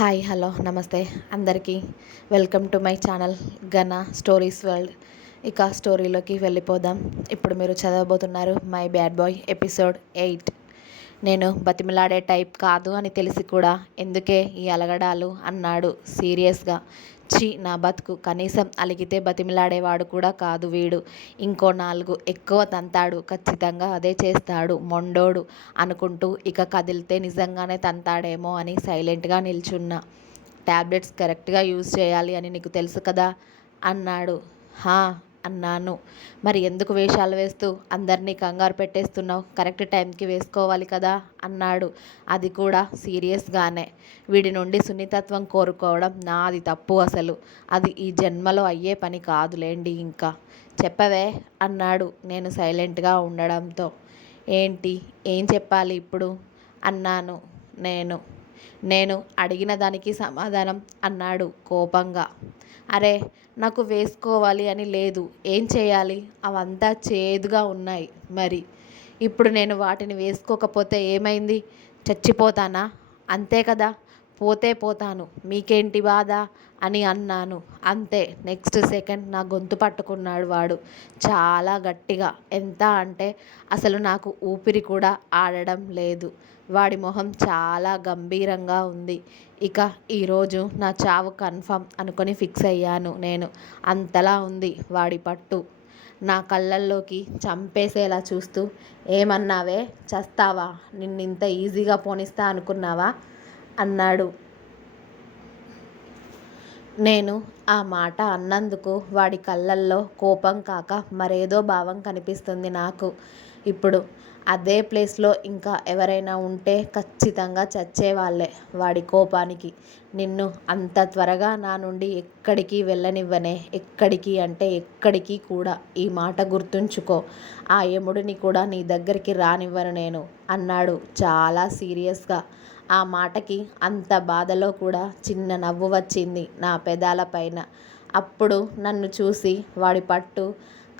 Hi hello నమస్తే అందరికీ welcome to my channel గన స్టోరీస్ వరల్డ్. ఇక స్టోరీలోకి వెళ్ళిపోదాం. ఇప్పుడు మీరు చదవబోతున్నారు మై బ్యాడ్ బాయ్ ఎపిసోడ్ 8. నేను బతిమిలాడే టైప్ కాదు అని తెలిసి కూడా ఎందుకే ఈ అలగడాలు అన్నాడు సీరియస్గా. ఛీ, నా బతుకు, కనీసం అలిగితే బతిమిలాడేవాడు కూడా కాదు వీడు. ఇంకో 4 ఎక్కువ తంతాడు, ఖచ్చితంగా అదే చేస్తాడు మొండోడు అనుకుంటూ ఇక కదిలితే నిజంగానే తంతాడేమో అని సైలెంట్గా నిల్చున్నా. టాబ్లెట్స్ కరెక్ట్గా యూజ్ చేయాలి అని నీకు తెలుసు కదా అన్నాడు. హా అన్నాను. మరి ఎందుకు వేషాలు వేస్తూ అందరినీ కంగారు పెట్టేస్తున్నావు? కరెక్ట్ టైంకి వేసుకోవాలి కదా అన్నాడు, అది కూడా సీరియస్గానే. వీడి నుండి సున్నితత్వం కోరుకోవడం నాది తప్పు అసలు. అది ఈ జన్మలో అయ్యే పని కాదులేండి. ఇంకా చెప్పవే అన్నాడు నేను సైలెంట్గా ఉండడంతో. ఏంటి, ఏం చెప్పాలి ఇప్పుడు అన్నాను. నేను నేను అడిగిన దానికి సమాధానం అన్నాడు కోపంగా. అరే, నాకు వేసుకోవాలి అని లేదు, ఏం చేయాలి? అవంతా చేదుగా ఉన్నాయి. మరి ఇప్పుడు నేను వాటిని వేసుకోకపోతే ఏమైంది? చచ్చిపోతానా? అంతే కదా. పోతే పోతాను, మీకేంటి బాధ అని అన్నాను. అంతే. నెక్స్ట్ సెకండ్ నా గొంతు పట్టుకున్నాడు వాడు చాలా గట్టిగా. ఎంత అంటే అసలు నాకు ఊపిరి కూడా ఆడడం లేదు. వాడి మొహం చాలా గంభీరంగా ఉంది. ఇక ఈరోజు నా చావు కన్ఫర్మ్ అనుకొని ఫిక్స్ అయ్యాను నేను. అంతలా ఉంది వాడి పట్టు. నా కళ్ళల్లోకి చంపేసేలా చూస్తూ, ఏమన్నావే, చస్తావా? నిన్నింత ఈజీగా పోనిస్తా అనుకున్నావా అన్నాడు. నేను ఆ మాట అన్నందుకు వాడి కళ్ళల్లో కోపం కాక మరేదో భావం కనిపిస్తుంది నాకు ఇప్పుడు. అదే ప్లేస్లో ఇంకా ఎవరైనా ఉంటే ఖచ్చితంగా చచ్చేవాళ్ళే వాడి కోపానికి. నిన్ను అంత త్వరగా నా నుండి ఎక్కడికి వెళ్ళనివ్వనే. ఎక్కడికి అంటే ఎక్కడికి కూడా. ఈ మాట గుర్తుంచుకో. ఆ యముడిని కూడా నీ దగ్గరికి రానివ్వను నేను అన్నాడు చాలా సీరియస్గా. ఆ మాటకి అంత బాధలో కూడా చిన్న నవ్వు వచ్చింది నా పెదాల పైన. అప్పుడు నన్ను చూసి వాడి పట్టు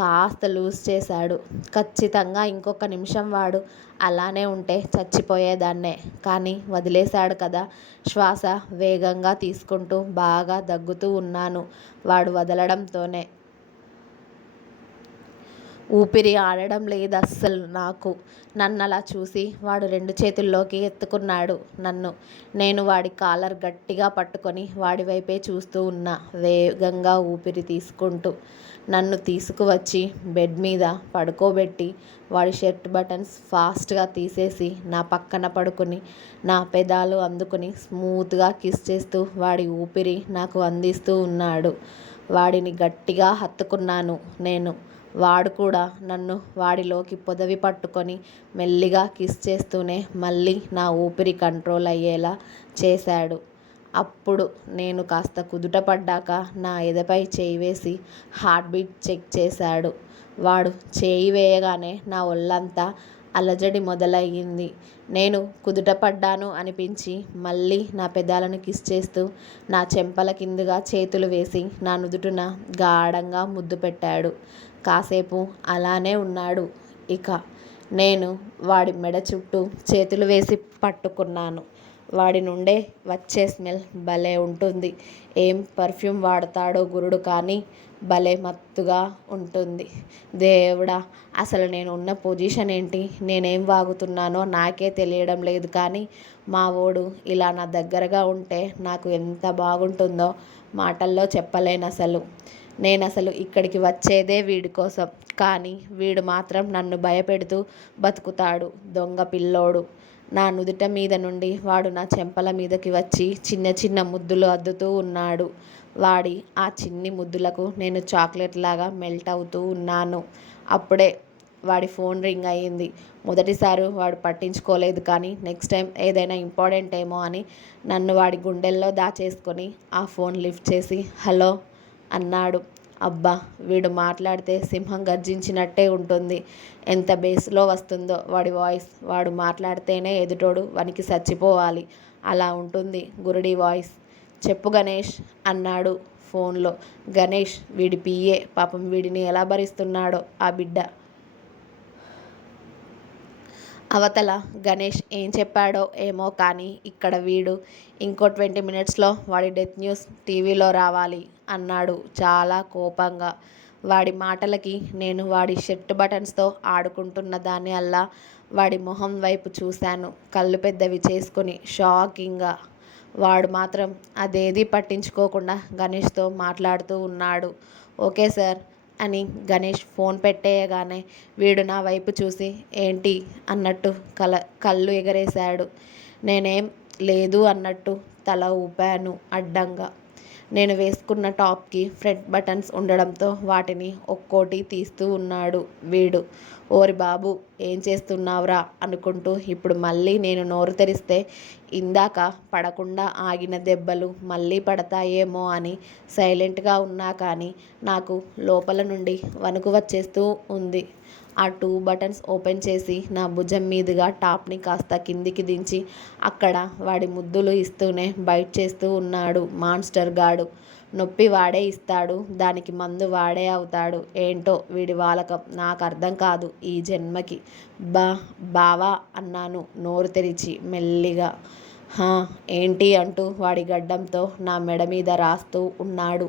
కాస్త లూజ్ చేశాడు. ఖచ్చితంగా ఇంకొక నిమిషం వాడు అలానే ఉంటే చచ్చిపోయేదాన్నే. కానీ వదిలేశాడు కదా. శ్వాస వేగంగా తీసుకుంటూ బాగా దగ్గుతూ ఉన్నాను వాడు వదలడంతోనే. ఊపిరి ఆడడం లేదు అస్సలు నాకు. నన్ను అలా చూసి వాడు 2 చేతుల్లోకి ఎత్తుకున్నాడు నన్ను. నేను వాడి కాలర్ గట్టిగా పట్టుకొని వాడి వైపే చూస్తూ ఉన్నా, వేగంగా ఊపిరి తీసుకుంటూ. నన్ను తీసుకువచ్చి బెడ్ మీద పడుకోబెట్టి వాడి షర్ట్ బటన్స్ ఫాస్ట్గా తీసేసి నా పక్కన పడుకొని నా పెదాలు అందుకుని స్మూత్గా కిస్ చేస్తూ వాడి ఊపిరి నాకు అందిస్తూ ఉన్నాడు. వాడిని గట్టిగా హత్తుకున్నాను నేను. వాడు కూడా నన్ను వాడిలోకి పొదవి పట్టుకొని మెల్లిగా కిస్ చేస్తూనే మళ్ళీ నా ఊపిరి కంట్రోల్ అయ్యేలా చేశాడు. అప్పుడు నేను కాస్త కుదుటపడ్డాక నా ఎదపై చేయి వేసి హార్ట్ బీట్ చెక్ చేశాడు. వాడు చేయి వేయగానే నా ఒళ్ళంతా అలజడి మొదలయ్యింది. నేను కుదుటపడ్డాను అనిపించి మళ్ళీ నా పెదాలను కిస్ చేస్తూ నా చెంపల కిందుగా చేతులు వేసి నా నుదుటున గాఢంగా ముద్దు పెట్టాడు. కాసేపు అలానే ఉన్నాడు. ఇక నేను వాడి మెడ చుట్టూ చేతులు వేసి పట్టుకున్నాను. వాడి నుండే వచ్చే స్మెల్ భలే ఉంటుంది. ఏం పర్ఫ్యూమ్ వాడతాడో గురుడు కానీ భలే మత్తుగా ఉంటుంది. దేవుడా, అసలు నేను ఉన్న పొజిషన్ ఏంటి, నేనేం వాగుతున్నానో నాకే తెలియడం లేదు. కానీ మా వోడు ఇలా నా దగ్గరగా ఉంటే నాకు ఎంత బాగుంటుందో మాటల్లో చెప్పలేను అసలు. నేనసలు ఇక్కడికి వచ్చేదే వీడి కోసం. కానీ వీడు మాత్రం నన్ను భయపెడుతూ బతుకుతాడు, దొంగ పిల్లోడు. నా నుదుట మీద నుండి వాడు నా చెంపల మీదకి వచ్చి చిన్న చిన్న ముద్దులు అద్దుతూ ఉన్నాడు. వాడి ఆ చిన్ని ముద్దులకు నేను చాక్లెట్ లాగా మెల్ట్ అవుతూ ఉన్నాను. అప్పుడే వాడి ఫోన్ రింగ్ అయ్యింది. మొదటిసారి వాడు పట్టించుకోలేదు. కానీ నెక్స్ట్ టైం ఏదైనా ఇంపార్టెంట్ ఏమో అని నన్ను వాడి గుండెల్లో దాచేసుకొని ఆ ఫోన్ లిఫ్ట్ చేసి హలో అన్నాడు. అబ్బా, వీడు మాట్లాడితే సింహం గర్జించినట్టే ఉంటుంది. ఎంత బేస్లో వస్తుందో వాడి వాయిస్. వాడు మాట్లాడితేనే ఎదుటోడు వనికి చచ్చిపోవాలి, అలా ఉంటుంది గురుడి వాయిస్. చెప్పు గణేష్ అన్నాడు ఫోన్లో. గణేష్ వీడి పిఏ. పాపం వీడిని ఎలా భరిస్తున్నాడో ఆ బిడ్డ. అవతల గణేష్ ఏం చెప్పాడో ఏమో కానీ ఇక్కడ వీడు ఇంకో 20 మినిట్స్లో వాడి డెత్ న్యూస్ టీవీలో రావాలి అన్నాడు చాలా కోపంగా. వాడి మాటలకి నేను వాడి షర్ట్ బటన్స్తో ఆడుకుంటున్న దాన్ని అల్లా వాడి మొహం వైపు చూశాను కళ్ళు పెద్దవి చేసుకుని షాకింగ్గా. వాడు మాత్రం అదేదీ పట్టించుకోకుండా గణేష్తో మాట్లాడుతూ ఉన్నాడు. ఓకే సార్ అని గణేష్ ఫోన్ పెట్టేయగానే వీడు నా వైపు చూసి ఏంటి అన్నట్టు కళ్ళు ఎగరేశాడు. నేనేం లేదు అన్నట్టు తల ఊపాను అడ్డంగా. నేను వేసుకున్న టాప్కి ఫ్రంట్ బటన్స్ ఉండడంతో వాటిని ఒక్కోటి తీస్తూ ఉన్నాడు వీడు. ఓరి బాబు ఏం చేస్తున్నావురా అనుకుంటూ ఇప్పుడు మళ్ళీ నేను నోరు తెరిస్తే ఇందాక పడకుండా ఆగిన దెబ్బలు మళ్ళీ పడతాయేమో అని సైలెంట్గా ఉన్నా కానీ నాకు లోపల నుండి వణుకు వచ్చేస్తూ ఉంది. ఆ 2 బటన్స్ ఓపెన్ చేసి నా భుజం మీదుగా టాప్ని కాస్త కిందికి దించి అక్కడ వాడి ముద్దులు ఇస్తూనే బైట్ చేస్తూ ఉన్నాడు మాన్స్టర్ గాడు. నొప్పి వాడే ఇస్తాడు, దానికి మందు వాడే అవుతాడు. ఏంటో వీడి వాలకం నాకు అర్థం కాదు ఈ జన్మకి. బావా అన్నాను నోరు తెరిచి మెల్లిగా. హా ఏంటి అంటూ వాడి గడ్డంతో నా మెడ మీద రాస్తూ ఉన్నాడు.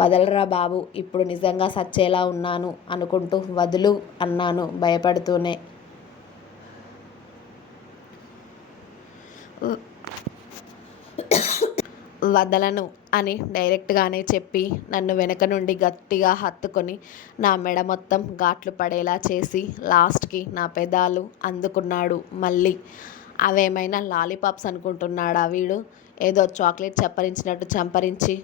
వదలరా బాబు, ఇప్పుడు నిజంగా సచ్చేలా ఉన్నాను అనుకుంటూ వదులు అన్నాను భయపడుతూనే. వదలను అని డైరెక్ట్గానే చెప్పి నన్ను వెనక నుండి గట్టిగా హత్తుకొని నా మెడ మొత్తం ఘాట్లు పడేలా చేసి లాస్ట్కి నా పెదాలు అందుకున్నాడు మళ్ళీ. అవేమైనా లాలీపాప్స్ అనుకుంటున్నాడా వీడు? ఏదో చాక్లెట్ చప్పరించినట్టు చంపరించి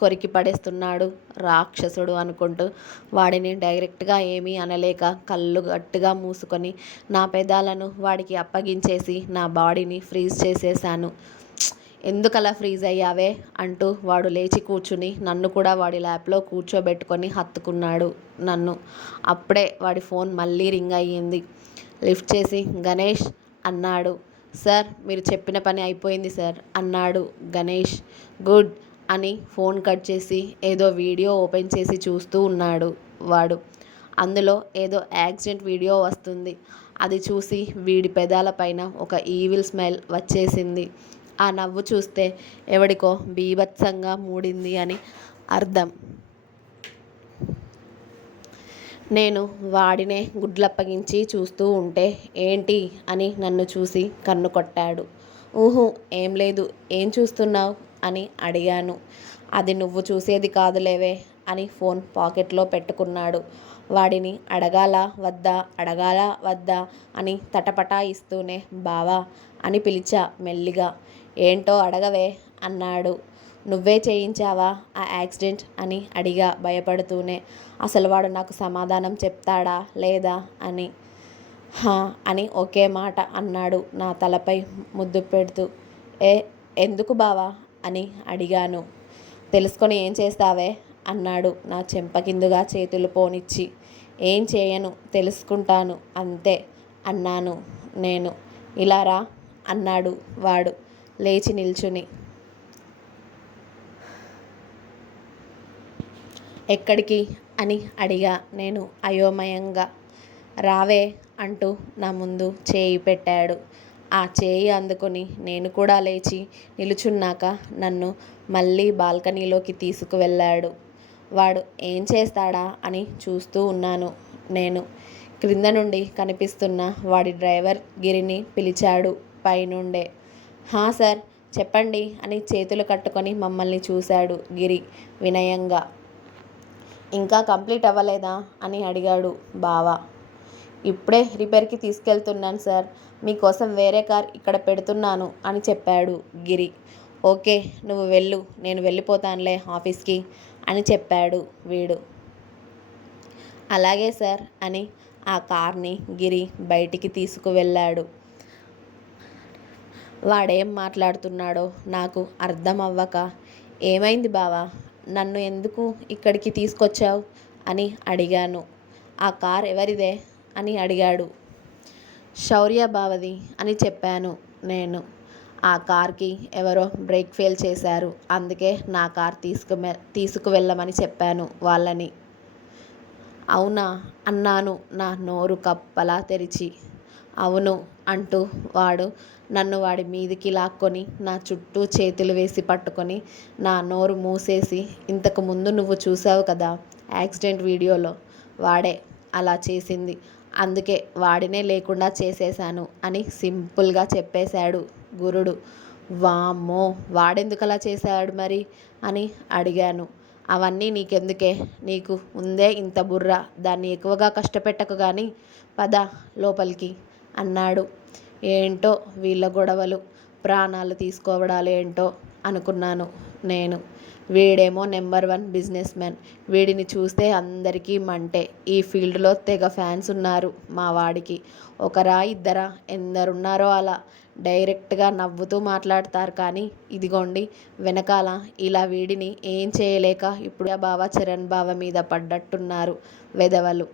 కొరికి పడేస్తున్నాడు రాక్షసుడు అనుకుంటూ వాడిని డైరెక్ట్గా ఏమీ అనలేక కళ్ళు గట్టిగా మూసుకొని నా పెదాలను వాడికి అప్పగించేసి నా బాడీని ఫ్రీజ్ చేసేశాను. ఎందుకలా ఫ్రీజ్ అయ్యావే అంటూ వాడు లేచి కూర్చుని నన్ను కూడా వాడి ల్యాప్లో కూర్చోబెట్టుకొని హత్తుకున్నాడు నన్ను. అప్పుడే వాడి ఫోన్ మళ్ళీ రింగ్ అయ్యింది. లిఫ్ట్ చేసి గణేష్ అన్నాడు. సార్ మీరు చెప్పిన పని అయిపోయింది సార్ అన్నాడు గణేష్. గుడ్ అని ఫోన్ కట్ చేసి ఏదో వీడియో ఓపెన్ చేసి చూస్తూ ఉన్నాడు వాడు. అందులో ఏదో యాక్సిడెంట్ వీడియో వస్తుంది. అది చూసి వీడి పెదాల పైన ఒక ఈవిల్ స్మైల్ వచ్చేసింది. ఆ నవ్వు చూస్తే ఎవడికో బీభత్సంగా మూడింది అని అర్థం. నేను వాడినే గుడ్లప్పగించి చూస్తూ ఉంటే ఏంటి అని నన్ను చూసి కన్ను కొట్టాడు. ఊహు ఏం లేదు, ఏం చూస్తున్నావు అని అడిగాను. అది నువ్వు చూసేది కాదులేవే అని ఫోన్ పాకెట్లో పెట్టుకున్నాడు. వాడిని అడగాలా వద్దా అని తటపటాయిస్తూనే బావా అని పిలిచా మెల్లిగా. ఏంటో అడగవే అన్నాడు. నువ్వే చేయించావా ఆ యాక్సిడెంట్ అని అడిగా భయపడుతూనే. అసలు వాడు నాకు సమాధానం చెప్తాడా లేదా అని. హా అని ఒకే మాట అన్నాడు నా తలపై ముద్దు పెడుతూ. ఎందుకు బావా అని అడిగాను. తెలుసుకొని ఏం చేస్తావే అన్నాడు నా చెంపకిందుగా చేతులు పోనిచ్చి. ఏం చేయను, తెలుసుకుంటాను అంతే అన్నాను నేను. ఇలా రా అన్నాడు వాడు లేచి నిల్చుని. ఎక్కడికి అని అడిగా నేను అయోమయంగా. రావే అంటూ నా ముందు చేయి పెట్టాడు. ఆ చేయి అందుకొని నేను కూడా లేచి నిలుచున్నాక నన్ను మళ్ళీ బాల్కనీలోకి తీసుకువెళ్ళాడు. వాడు ఏం చేస్తాడా అని చూస్తూ ఉన్నాను నేను. క్రింద నుండి కనిపిస్తున్న వాడి డ్రైవర్ గిరిని పిలిచాడు పైనుండే. హా సార్ చెప్పండి అని చేతులు కట్టుకొని మమ్మల్ని చూశాడు గిరి వినయంగా. ఇంకా కంప్లీట్ అవ్వలేదా అని అడిగాడు బావ. ఇప్పుడే రిపేర్కి తీసుకెళ్తున్నాను సార్, మీకోసం వేరే కార్ ఇక్కడ పెడుతున్నాను అని చెప్పాడు గిరి. ఓకే నువ్వు వెళ్ళు, నేను వెళ్ళిపోతానులే ఆఫీస్కి అని చెప్పాడు వీడు. అలాగే సార్ అని ఆ కార్ని గిరి బయటికి తీసుకువెళ్ళాడు. వాడేం మాట్లాడుతున్నాడో నాకు అర్థం అవ్వక ఏమైంది బావా, నన్ను ఎందుకు ఇక్కడికి తీసుకొచ్చావు అని అడిగాను. ఆ కార్ ఎవరిదే అని అడిగాడు. శౌర్య బావది అని చెప్పాను నేను. ఆ కార్కి ఎవరో బ్రేక్ ఫెయిల్ చేశారు, అందుకే నా కార్ తీసుకువెళ్ళమని చెప్పాను వాళ్ళని. అవునా అన్నాను నా నోరు కప్పలా తెరిచి. అవును అంటూ వాడు నన్ను వాడి మీదికి లాక్కొని నా చుట్టూ చేతులు వేసి పట్టుకొని నా నోరు మూసేసి, ఇంతకు ముందు నువ్వు చూసావు కదా యాక్సిడెంట్ వీడియోలో, వాడే అలా చేసింది, అందుకే వాడినే లేకుండా చేసేశాను అని సింపుల్గా చెప్పేశాడు గురుడు. వామ్మో, వాడెందుకు అలా చేశాడు మరి అని అడిగాను. అవన్నీ నీకెందుకే, నీకు ఉందే ఇంత బుర్ర, దాన్ని ఎక్కువగా కష్టపెట్టకు కానీ పద లోపలికి అన్నాడు. ఏంటో వీళ్ళ గొడవలు, ప్రాణాలు తీసుకోవడాలు ఏంటో అనుకున్నాను నేను. వీడేమో నెంబర్ 1 బిజినెస్ మ్యాన్, వీడిని చూస్తే అందరికీ మంటే. ఈ ఫీల్డ్లో తెగ ఫ్యాన్స్ ఉన్నారు మా వాడికి. ఒకరా ఇద్దరా, ఎందరున్నారో అలా డైరెక్ట్గా నవ్వుతూ మాట్లాడతారు. కానీ ఇదిగోండి వెనకాల ఇలా వీడిని ఏం చేయలేక ఇప్పుడు బావ చరణ్ బావ మీద పడ్డట్టున్నారు వెధవలు.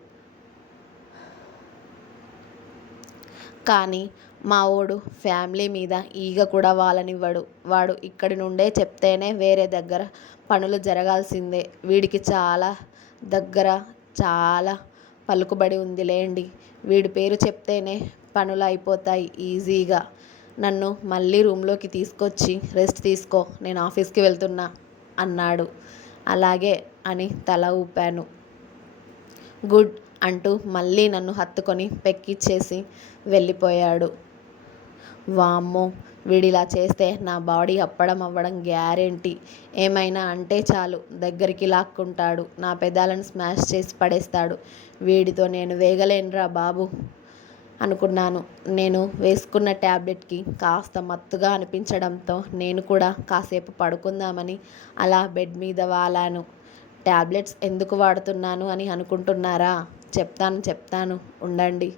కానీ మా వోడు ఫ్యామిలీ మీద ఈగ కూడా వాలనివ్వడు. వాడు ఇక్కడి నుండే చెప్తేనే వేరే దగ్గర పనులు జరగాల్సిందే. వీడికి చాలా దగ్గర చాలా పలుకుబడి ఉందిలేండి. వీడి పేరు చెప్తేనే పనులు అయిపోతాయి ఈజీగా. నన్ను మళ్ళీ రూమ్లోకి తీసుకొచ్చి రెస్ట్ తీసుకో, నేను ఆఫీస్కి వెళ్తున్నా అన్నాడు. అలాగే అని తల ఊపాను. గుడ్ అంటూ మళ్ళీ నన్ను హత్తుకొని పెక్కిచ్చేసి వెళ్ళిపోయాడు. వామ్మో, వీడిలా చేస్తే నా బాడీ అప్పడం అవ్వడం గ్యారెంటీ. ఏమైనా అంటే చాలు దగ్గరికి లాక్కుంటాడు, నా పెదాలను స్మాష్ చేసి పడేస్తాడు. వీడితో నేను వేగలేనురా బాబు అనుకున్నాను. నేను వేసుకున్న ట్యాబ్లెట్కి కాస్త మత్తుగా అనిపించడంతో నేను కూడా కాసేపు పడుకుందామని అలా బెడ్ మీద వాలాను. ట్యాబ్లెట్స్ ఎందుకు వాడుతున్నాను అని అనుకుంటున్నారా? చెప్తాను ఉండండి.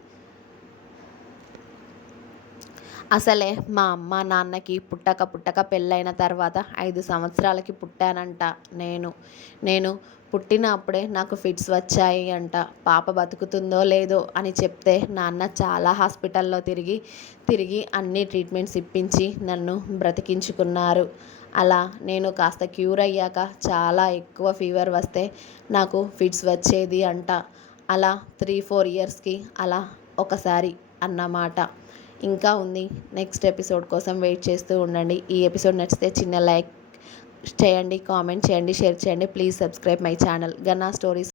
అసలే మా అమ్మ నాన్నకి పుట్టక పెళ్ళైన తర్వాత 5 సంవత్సరాలకి పుట్టానంట నేను పుట్టిన అప్పుడే నాకు ఫిట్స్ వచ్చాయి అంట. పాప బతుకుతుందో లేదో అని చెప్తే నాన్న చాలా హాస్పిటల్లో తిరిగి అన్ని ట్రీట్మెంట్స్ ఇప్పించి నన్ను బ్రతికించుకున్నారు. అలా నేను కాస్త క్యూర్ అయ్యాక చాలా ఎక్కువ ఫీవర్ వస్తే నాకు ఫిట్స్ వచ్చేది అంట. అలా 3-4 ఇయర్స్కి అలా ఒకసారి అన్నమాట. ఇంకా ఉంది. నెక్స్ట్ ఎపిసోడ్ కోసం వెయిట్ చేస్తూ ఉండండి. ఈ ఎపిసోడ్ నచ్చితే చిన్న లైక్ చేయండి, కామెంట్ చేయండి, షేర్ చేయండి. Please subscribe my channel Ganna stories.